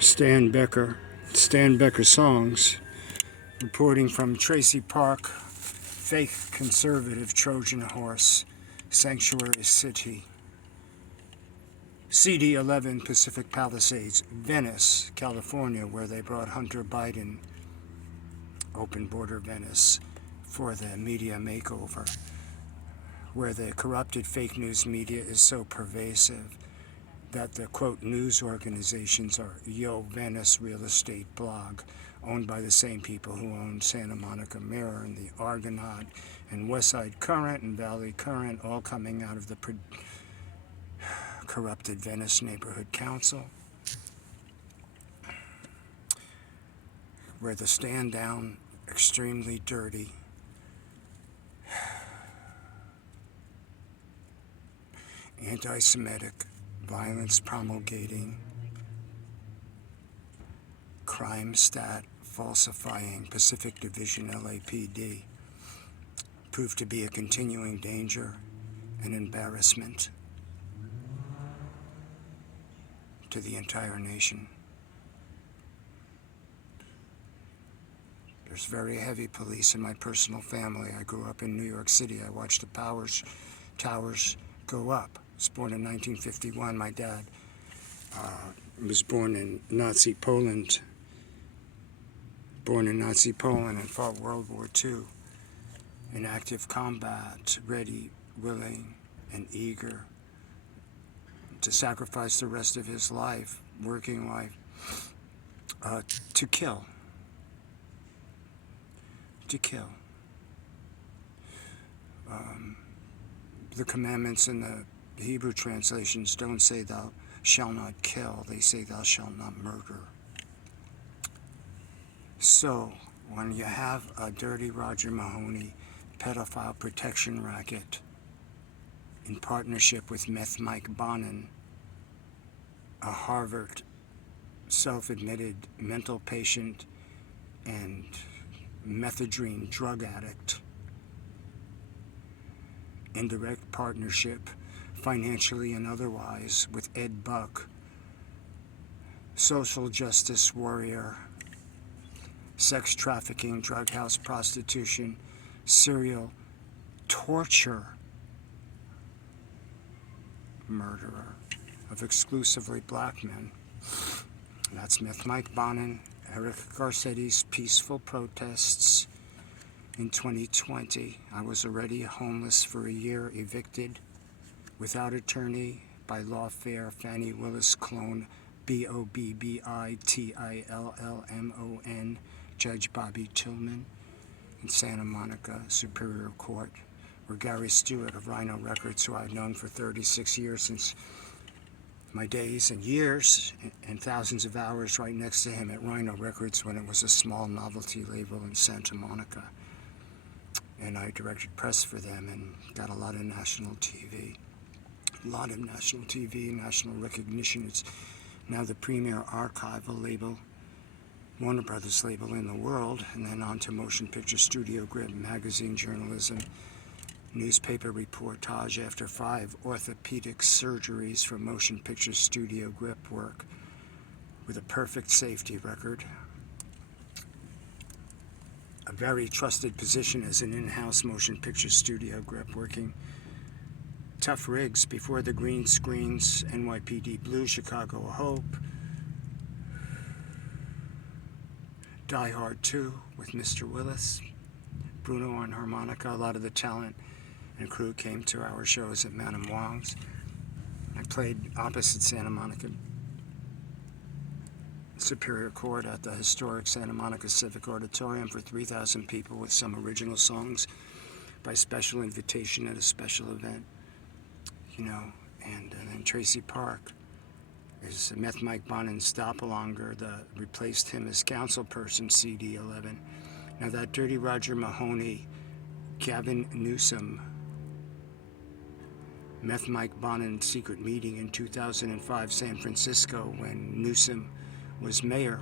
Stan Becker songs, reporting from Traci Park, fake conservative Trojan horse, Sanctuary City, CD11 Pacific Palisades, Venice, California, where they brought Hunter Biden, open border Venice, for the media makeover, where the corrupted fake news media is so pervasive that the, quote, news organizations are Yo Venice Real Estate Blog, owned by the same people who own Santa Monica Mirror and the Argonaut and Westside Current and Valley Current, all coming out of the corrupted Venice Neighborhood Council, where the stand down, extremely dirty, anti-Semitic, violence promulgating, crime stat falsifying Pacific Division LAPD proved to be a continuing danger and embarrassment to the entire nation. There's very heavy police in my personal family. I grew up in New York City. I watched the towers go up. I was born in 1951. My dad was born in Nazi Poland. And fought World War II in active combat, ready, willing, and eager to sacrifice the rest of his life, working life, to kill. The commandments in the Hebrew translations don't say thou shalt not kill, they say thou shalt not murder. So, when you have a dirty Roger Mahoney pedophile protection racket in partnership with METH Mike Bonin, a Harvard self-admitted mental patient and methadone drug addict, in direct partnership, financially and otherwise, with Ed Buck, social justice warrior, sex trafficking, drug house prostitution, serial torture murderer of exclusively black men. That's Myth Mike Bonin, Eric Garcetti's peaceful protests in 2020. I was already homeless for a year, evicted, without attorney, by lawfare Fannie Willis clone, Bobbitillmon, Judge Bobby Tillman, in Santa Monica Superior Court, where Gary Stewart of Rhino Records, who I've known for 36 years, since my days and years and thousands of hours right next to him at Rhino Records when it was a small novelty label in Santa Monica. And I directed press for them and got a lot of national TV. National recognition. It's now the premier archival label, Warner Brothers label in the world, and then on to motion picture studio grip, magazine journalism, newspaper reportage after 5 orthopedic surgeries for motion picture studio grip work with a perfect safety record. A very trusted position as an in-house motion picture studio grip, working tough rigs before the green screens, NYPD Blue, Chicago Hope, Die Hard 2 with Mr. Willis, Bruno on harmonica. A lot of the talent and crew came to our shows at Madame Wong's. I played opposite Santa Monica Superior Court at the historic Santa Monica Civic Auditorium for 3,000 people with some original songs by special invitation at a special event, and then Traci Park is Myth Mike Bonin Stopalonger, replaced him as council person, CD11. Now that dirty Roger Mahoney, Gavin Newsom, Myth Mike Bonin secret meeting in 2005 San Francisco when Newsom was mayor,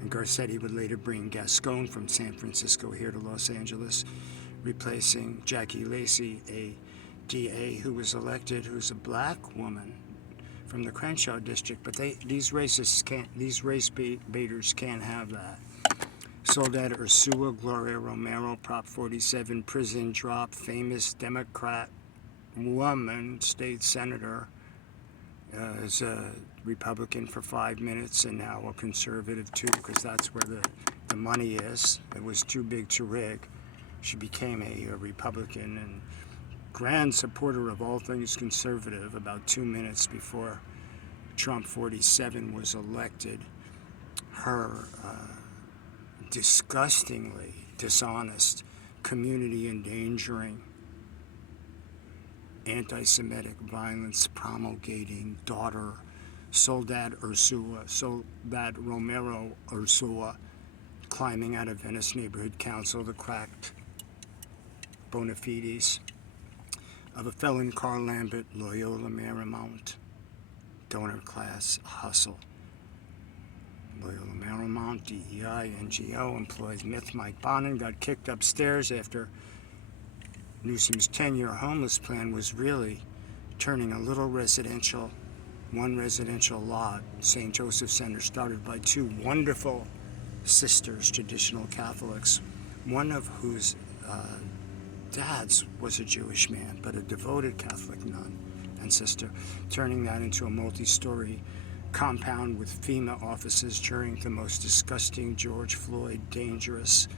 and Garcetti would later bring Gascon from San Francisco here to Los Angeles, replacing Jackie Lacey, a DA who was elected, who's a black woman, from the Crenshaw district, but these race baiters can't have that. Soledad Ursula, Gloria Romero, Prop 47, prison drop, famous Democrat woman, state senator, is a Republican for 5 minutes and now a conservative too, because that's where the money is. It was too big to rig. She became a Republican and grand supporter of all things conservative about 2 minutes before Trump 47 was elected. Her disgustingly dishonest, community endangering, anti-Semitic violence promulgating daughter, Soledad Romero Ursula, climbing out of Venice Neighborhood Council, the cracked bona fides of a felon, Carl Lambert, Loyola Marymount, donor class hustle. Loyola Marymount, DEI, NGO, employs METH Mike Bonin, got kicked upstairs after Newsom's 10-year homeless plan was really turning a little one residential lot, St. Joseph Center, started by two wonderful sisters, traditional Catholics, one of whose dads was a Jewish man, but a devoted Catholic nun and sister, turning that into a multi-story compound with FEMA offices during the most disgusting George Floyd dangerous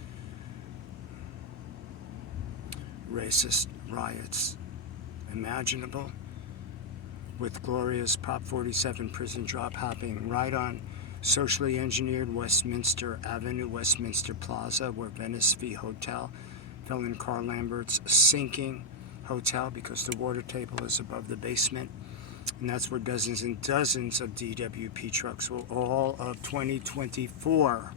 racist riots imaginable, with Gloria's Prop 47 prison drop happening right on socially engineered Westminster Avenue, Westminster Plaza, where Venice V Hotel, felon Carl Lambert's sinking hotel, because the water table is above the basement. And that's where dozens and dozens of DWP trucks will all of 2024,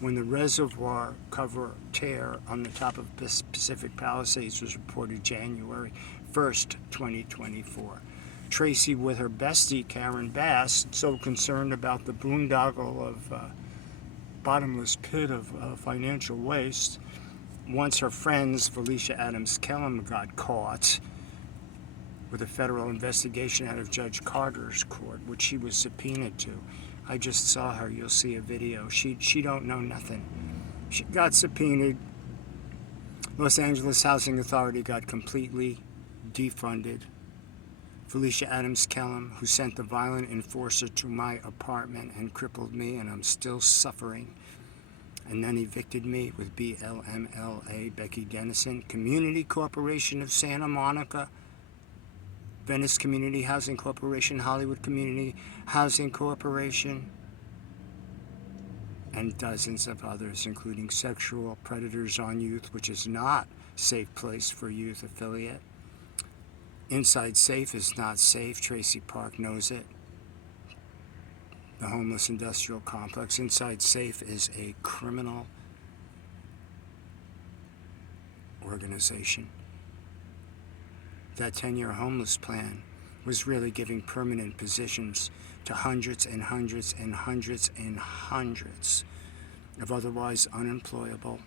when the reservoir cover tear on the top of Pacific Palisades was reported January 1st, 2024. Traci with her bestie, Karen Bass, so concerned about the boondoggle of bottomless pit of financial waste. Once her friends, Felicia Adams Kellum, got caught with a federal investigation out of Judge Carter's court, which she was subpoenaed to. I just saw her. You'll see a video. She don't know nothing. She got subpoenaed. Los Angeles Housing Authority got completely defunded. Felicia Adams Kellum, who sent the violent enforcer to my apartment and crippled me, and I'm still suffering, and then evicted me with BLMLA, Becky Dennison, Community Corporation of Santa Monica, Venice Community Housing Corporation, Hollywood Community Housing Corporation, and dozens of others, including Sexual Predators on Youth, which is not a safe place for youth affiliate. Inside Safe is not safe. Traci Park knows it. The homeless industrial complex. Inside Safe is a criminal organization. That 10-year homeless plan was really giving permanent positions to hundreds and hundreds and hundreds and hundreds of otherwise unemployable,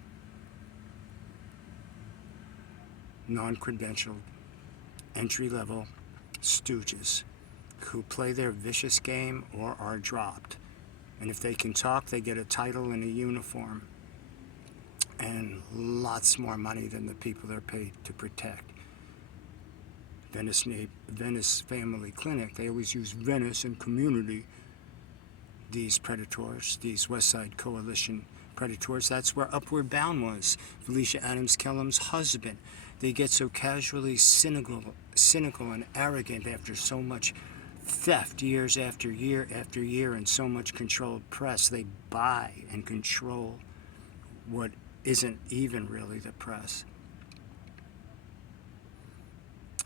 non-credentialed, entry-level stooges who play their vicious game or are dropped. And if they can talk, they get a title and a uniform and lots more money than the people they're paid to protect. Venice Family Clinic, they always use Venice and community, these predators, these West Side Coalition predators. That's where Upward Bound was, Felicia Adams Kellum's husband. They get so casually cynical and arrogant after so much theft years after year after year and so much controlled press. They buy and control what isn't even really the press.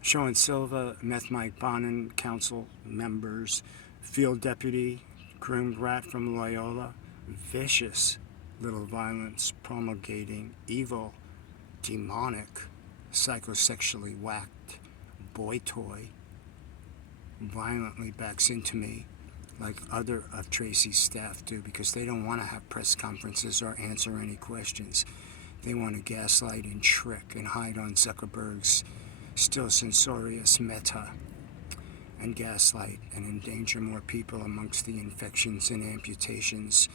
Sean Silva, METH Mike Bonin, council members, field deputy, groomed rat from Loyola, vicious little violence promulgating, evil, demonic, psychosexually whacked boy toy, violently backs into me like other of Traci's staff do, because they don't want to have press conferences or answer any questions. They want to gaslight and trick and hide on Zuckerberg's still censorious Meta. and gaslight and endanger more people amongst the infections and amputations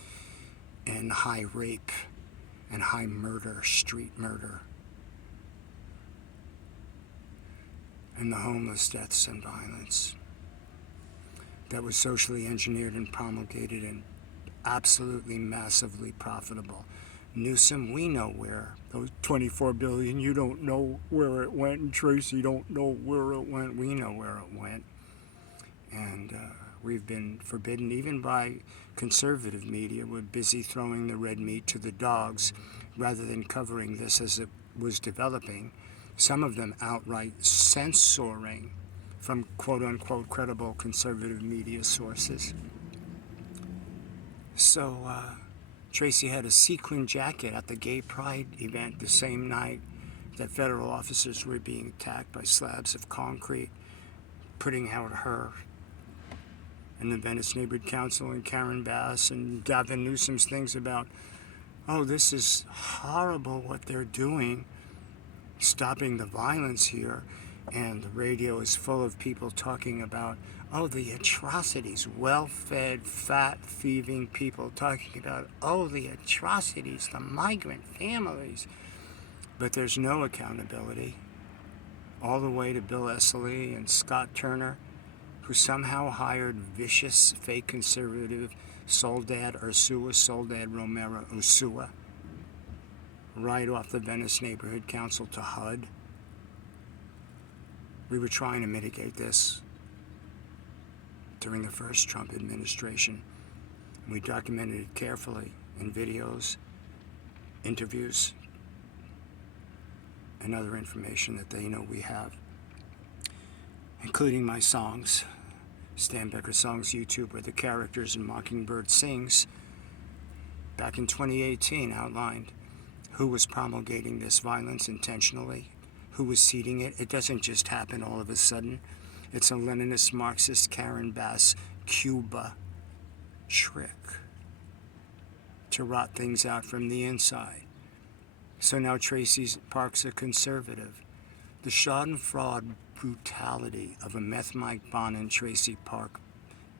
and high rape and high murder, street murder, and the homeless deaths and violence that was socially engineered and promulgated and absolutely massively profitable. Newsom, we know where. Those $24 billion, you don't know where it went, and Traci don't know where it went. We know where it went. And we've been forbidden, even by conservative media. We're busy throwing the red meat to the dogs rather than covering this as it was developing. Some of them outright censoring from quote-unquote credible conservative media sources. So Traci had a sequin jacket at the gay pride event the same night that federal officers were being attacked by slabs of concrete, putting out her and the Venice Neighborhood Council and Karen Bass and Gavin Newsom's things about, oh, this is horrible what they're doing, stopping the violence here. And the radio is full of people talking about, oh, the atrocities, well-fed, fat-thieving people talking about, oh, the atrocities, the migrant families. But there's no accountability, all the way to Bill Esseley and Scott Turner, who somehow hired vicious, fake conservative Soledad Romero Ursua, right off the Venice Neighborhood Council to HUD. We were trying to mitigate this during the first Trump administration. We documented it carefully in videos, interviews, and other information that they know we have, including my songs, Stan Becker Songs YouTube, where the characters in Mockingbird Sings, back in 2018, outlined who was promulgating this violence intentionally, who was seeding it. It doesn't just happen all of a sudden. It's a Leninist Marxist Karen Bass Cuba trick to rot things out from the inside. So now Traci Park's a conservative. The Schadenfreude brutality of a METH Mike Bonin Traci Park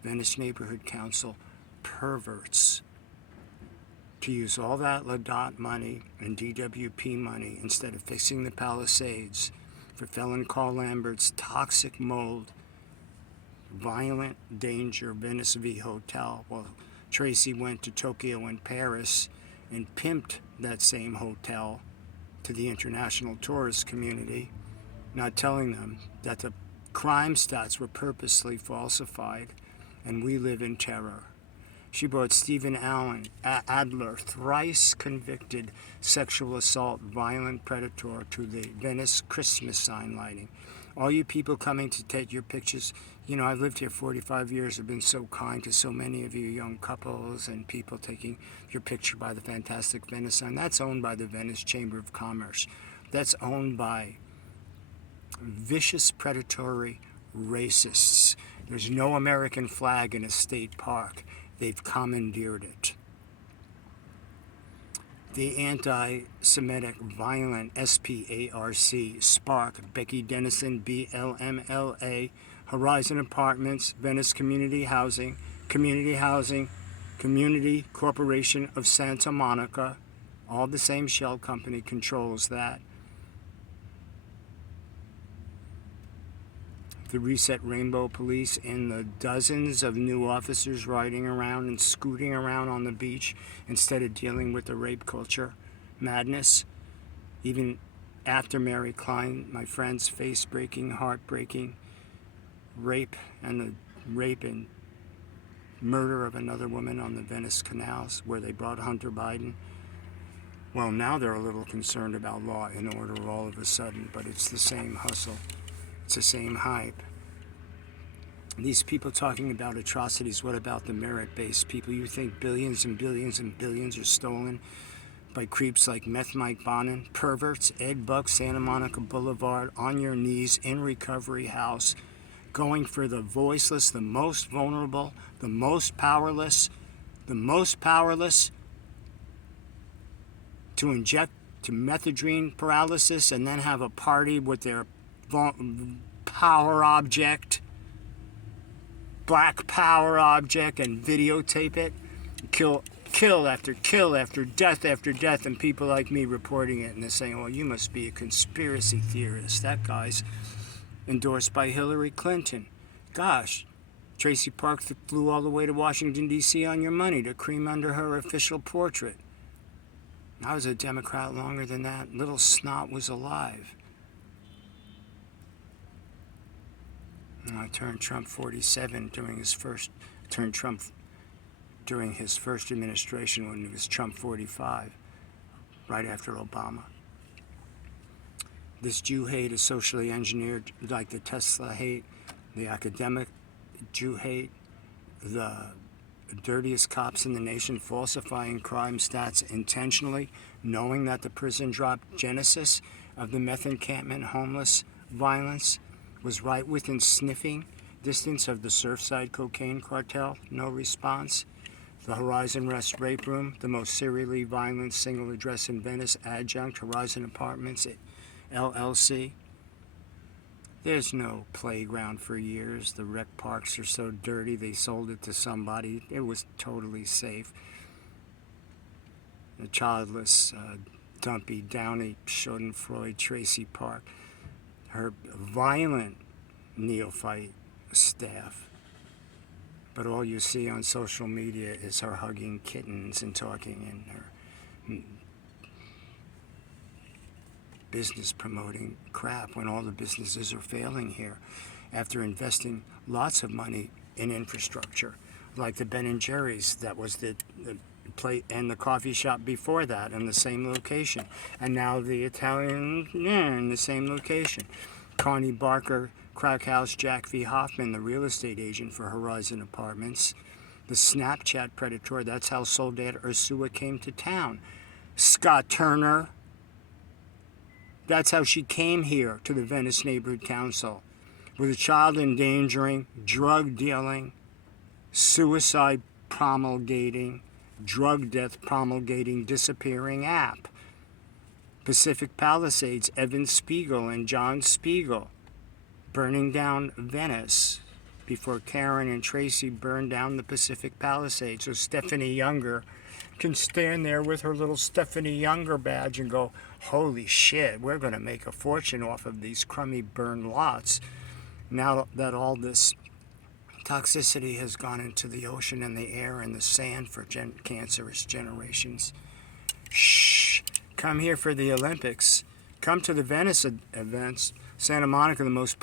Venice Neighborhood Council perverts to use all that LaDOT money and DWP money instead of fixing the Palisades for Felon Lambert's toxic mold, violent danger Venice V Hotel. Well, Traci went to Tokyo and Paris and pimped that same hotel to the international tourist community, not telling them that the crime stats were purposely falsified, and we live in terror. She brought Stephen Adler, thrice convicted sexual assault, violent predator, to the Venice Christmas sign lighting. All you people coming to take your pictures, you know, I've lived here 45 years. I've been so kind to so many of you young couples and people taking your picture by the fantastic Venice sign. That's owned by the Venice Chamber of Commerce. That's owned by vicious, predatory racists. There's no American flag in a state park. They've commandeered it. The anti-Semitic violent SPARC, Spark, Becky Dennison, BLMLA, Horizon Apartments, Venice Community Corporation of Santa Monica, all the same shell company controls that. The Reset Rainbow Police and the dozens of new officers riding around and scooting around on the beach instead of dealing with the rape culture madness. Even after Mary Klein, my friend's face-breaking, heart-breaking rape and murder of another woman on the Venice canals where they brought Hunter Biden. Well, now they're a little concerned about law and order all of a sudden, but it's the same hustle. It's the same hype. These people talking about atrocities, what about the merit-based people? You think billions and billions and billions are stolen by creeps like METH Mike Bonin, perverts, Ed Buck, Santa Monica Boulevard, on your knees in recovery house, going for the voiceless, the most vulnerable, the most powerless, to inject to methadone paralysis and then have a party with their power object black power object and videotape it. Kill after kill after death, and people like me reporting it and they're saying, well, you must be a conspiracy theorist. That guy's endorsed by Hillary Clinton. Gosh, Traci Park flew all the way to Washington, D.C. on your money to cream under her official portrait. I was a Democrat longer than that little snot was alive. And I turned Trump 47 during his first administration when it was Trump 45, right after Obama. This Jew hate is socially engineered, like the Tesla hate, the academic Jew hate, the dirtiest cops in the nation falsifying crime stats intentionally, knowing that the prison drop genesis of the meth encampment homeless violence was right within sniffing distance of the Surfside cocaine cartel. No response. The Horizon Rest Rape Room, the most serially violent single address in Venice, adjunct Horizon Apartments, LLC. There's no playground for years. The rec parks are so dirty they sold it to somebody. It was totally safe. The childless, dumpy, downy, Schadenfreude, Traci Park. Her violent neophyte staff. But all you see on social media is her hugging kittens and talking in her business promoting crap when all the businesses are failing here after investing lots of money in infrastructure, like the Ben & Jerry's, that was the plate, and the coffee shop before that in the same location, and now the Italian in the same location. Connie Barker, Crack House, Jack V. Hoffman, the real estate agent for Horizon Apartments, the Snapchat predator, that's how Soledad Ursua came to town. Scott Turner, that's how she came here to the Venice Neighborhood Council, with a child endangering, drug dealing, suicide promulgating, drug death promulgating, disappearing app. Pacific Palisades, Evan Spiegel and John Spiegel, burning down Venice before Karen and Tracy burned down the Pacific Palisades. So Stephanie Younger can stand there with her little Stephanie Younger badge and go, holy shit, we're going to make a fortune off of these crummy burned lots. Now that all this toxicity has gone into the ocean and the air and the sand for cancerous generations. Shh, come here for the Olympics. Come to the Venice events. Santa Monica, the most